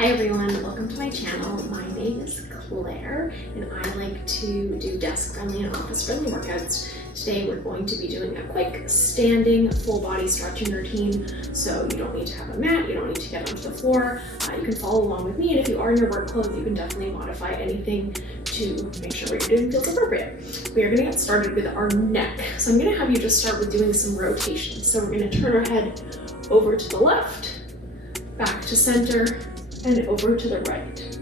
Hi everyone, welcome to my channel. My name is Claire and I like to do desk-friendly and office-friendly workouts. Today we're going to be doing a quick standing full body stretching routine. So you don't need to have a mat, you don't need to get onto the floor. You can follow along with me, and if you are in your work clothes, you can definitely modify anything to make sure what you're doing feels appropriate. We are going to get started with our neck. So I'm going to have you just start with doing some rotations. So we're going to turn our head over to the left, back to center, and over to the right.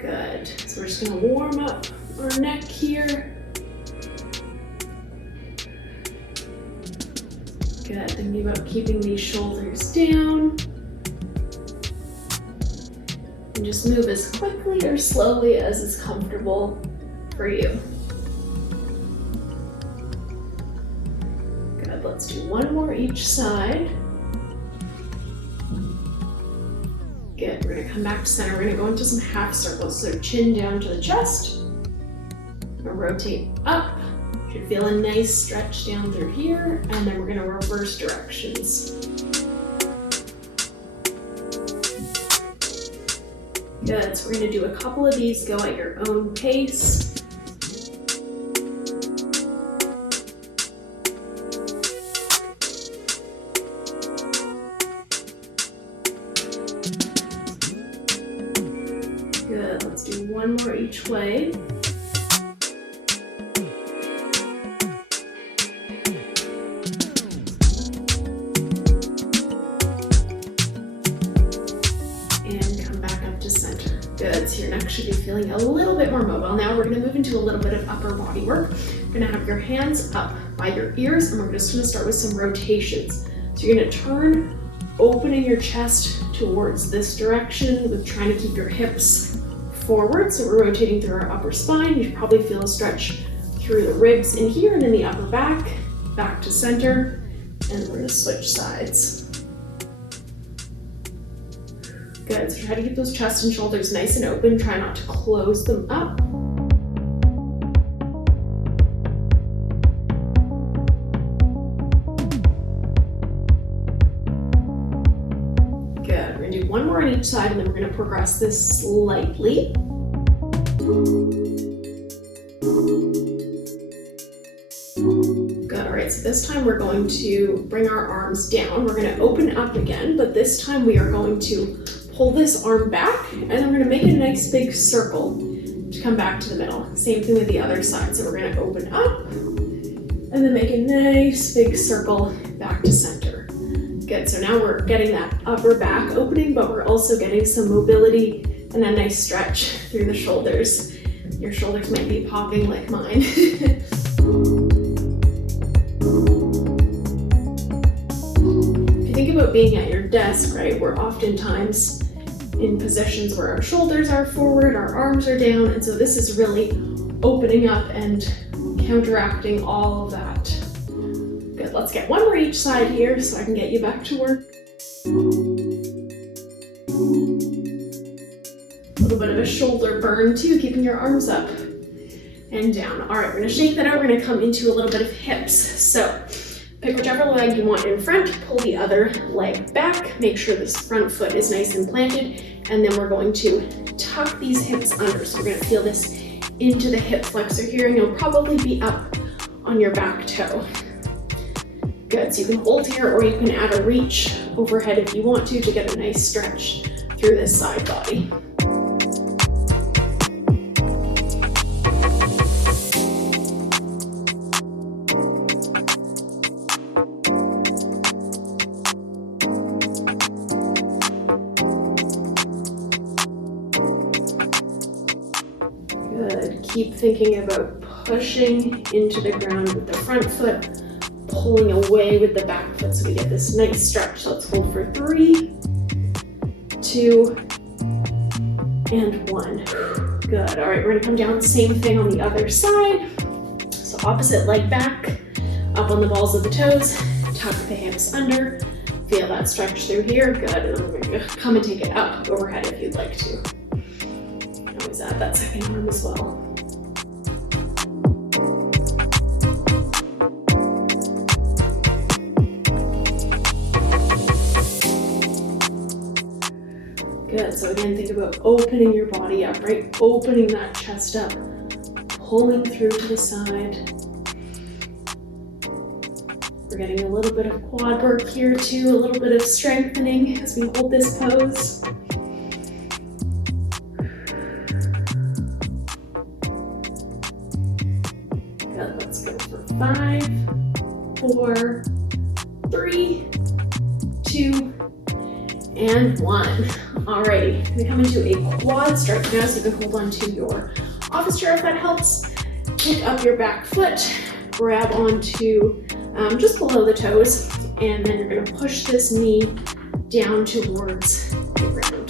Good. So we're just going to warm up our neck here. Good. Thinking about keeping these shoulders down. And just move as quickly or slowly as is comfortable for you. Good. Let's do one more each side. Good. We're going to come back to center. We're going to go into some half circles. So chin down to the chest. We're going to rotate up. Should feel a nice stretch down through here. And then we're going to reverse directions. Good. So we're going to do a couple of these. Go at your own pace. Good, let's do one more each way. And come back up to center. Good, so your neck should be feeling a little bit more mobile. Now we're gonna move into a little bit of upper body work. You're gonna have your hands up by your ears, and we're just gonna start with some rotations. So you're gonna turn, opening your chest towards this direction with trying to keep your hips forward. So we're rotating through our upper spine. You probably feel a stretch through the ribs in here and in the upper back to center, and we're gonna switch sides. Good, so try to keep those chest and shoulders nice and open. Try not to close them up. Good, we're gonna do one more on each side, and then we're gonna progress this slightly. Good, all right, so this time we're going to bring our arms down. We're gonna open up again, but this time we are going to pull this arm back, and then we're gonna make a nice big circle to come back to the middle. Same thing with the other side. So we're gonna open up, and then make a nice big circle back to center. Good, so now we're getting that upper back opening, but we're also getting some mobility and a nice stretch through the shoulders. Your shoulders might be popping like mine. If you think about being at your desk, right, we're oftentimes in positions where our shoulders are forward, our arms are down, and so this is really opening up and counteracting all of that. Good, let's get one more each side here so I can get you back to work. A little bit of a shoulder burn too, keeping your arms up and down. All right, we're gonna shake that out. We're gonna come into a little bit of hips. So pick whichever leg you want in front, pull the other leg back, make sure this front foot is nice and planted, and then we're going to tuck these hips under. So we're gonna feel this into the hip flexor here, and you'll probably be up on your back toe. Good, so you can hold here, or you can add a reach overhead if you want to get a nice stretch through this side body. Good, keep thinking about pushing into the ground with the front foot, pulling away with the back foot so we get this nice stretch. So let's hold for 3, 2, and 1. Good, all right, we're gonna come down, same thing on the other side. So opposite leg back, up on the balls of the toes, tuck the hips under, feel that stretch through here, good, and then we're gonna come and take it up overhead if you'd like to. Always add that second arm as well. So again, think about opening your body up, right? Opening that chest up, pulling through to the side. We're getting a little bit of quad work here too, a little bit of strengthening as we hold this pose. Good, let's go for 5, 4, 3, 2, and 1. Alrighty, we come into a quad stretch now, so you can hold on to your office chair if that helps. Pick up your back foot, grab onto just below the toes, and then you're going to push this knee down towards the ground.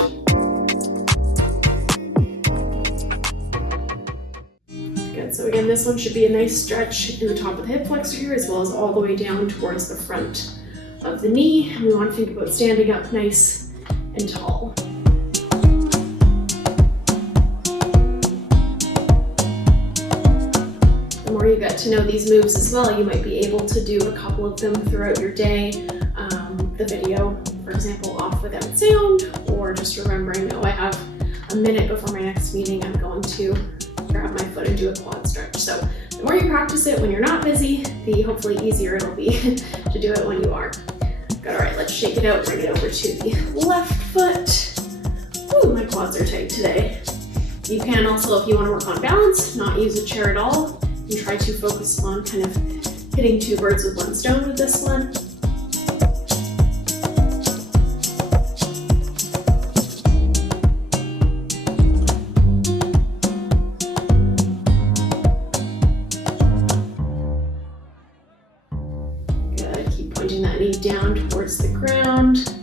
Good, so again, this one should be a nice stretch in the top of the hip flexor here, as well as all the way down towards the front of the knee. And we want to think about standing up nice and tall. The more you get to know these moves as well, you might be able to do a couple of them throughout your day. The video, for example, off without sound, or just remembering, oh, I have a minute before my next meeting, I'm going to grab my foot and do a quad stretch. So the more you practice it when you're not busy, the hopefully easier it'll be to do it when you are. Good, all right, let's shake it out, bring it over to the left foot. Ooh, my quads are tight today. You can also, if you want to work on balance, not use a chair at all. You try to focus on kind of hitting 2 birds with 1 stone with this one. Good, keep pointing that knee down towards the ground.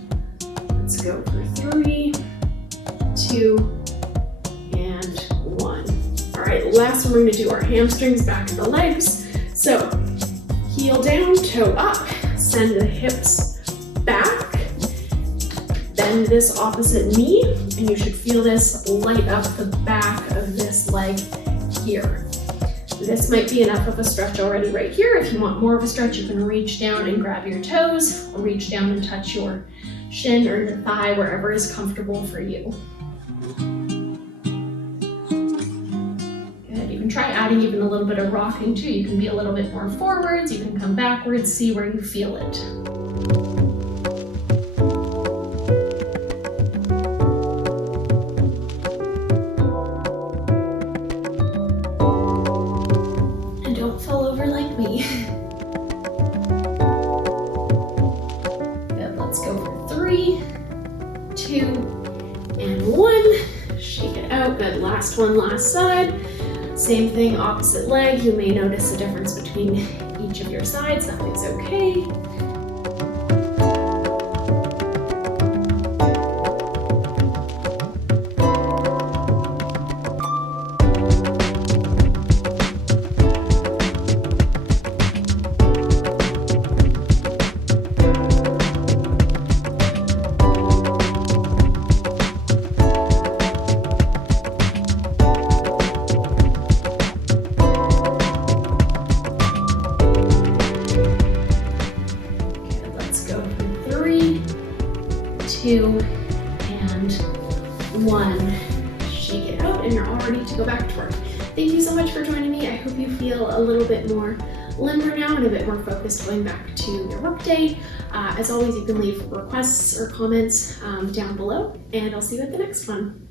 Let's go for 3, 2, and 1. All right, last one, we're going to do our hamstrings, back of the legs. So heel down, toe up, send the hips back, bend this opposite knee, and you should feel this light up the back of this leg here. This might be enough of a stretch already right here. If you want more of a stretch, you can reach down and grab your toes, or reach down and touch your shin or your thigh, wherever is comfortable for you. Good, you can try adding even a little bit of rocking too. You can be a little bit more forwards, you can come backwards, see where you feel it. And don't fall over like me. Good, let's go for 3, 2, and 1. Shake it out. Good, last one, last side. Same thing, opposite leg. You may notice a difference between each of your sides. That is okay. Three, 2, and 1. Shake it out, and you're all ready to go back to work. Thank you so much for joining me. I hope you feel a little bit more limber now and a bit more focused going back to your workday. As always, you can leave requests or comments down below, and I'll see you at the next one.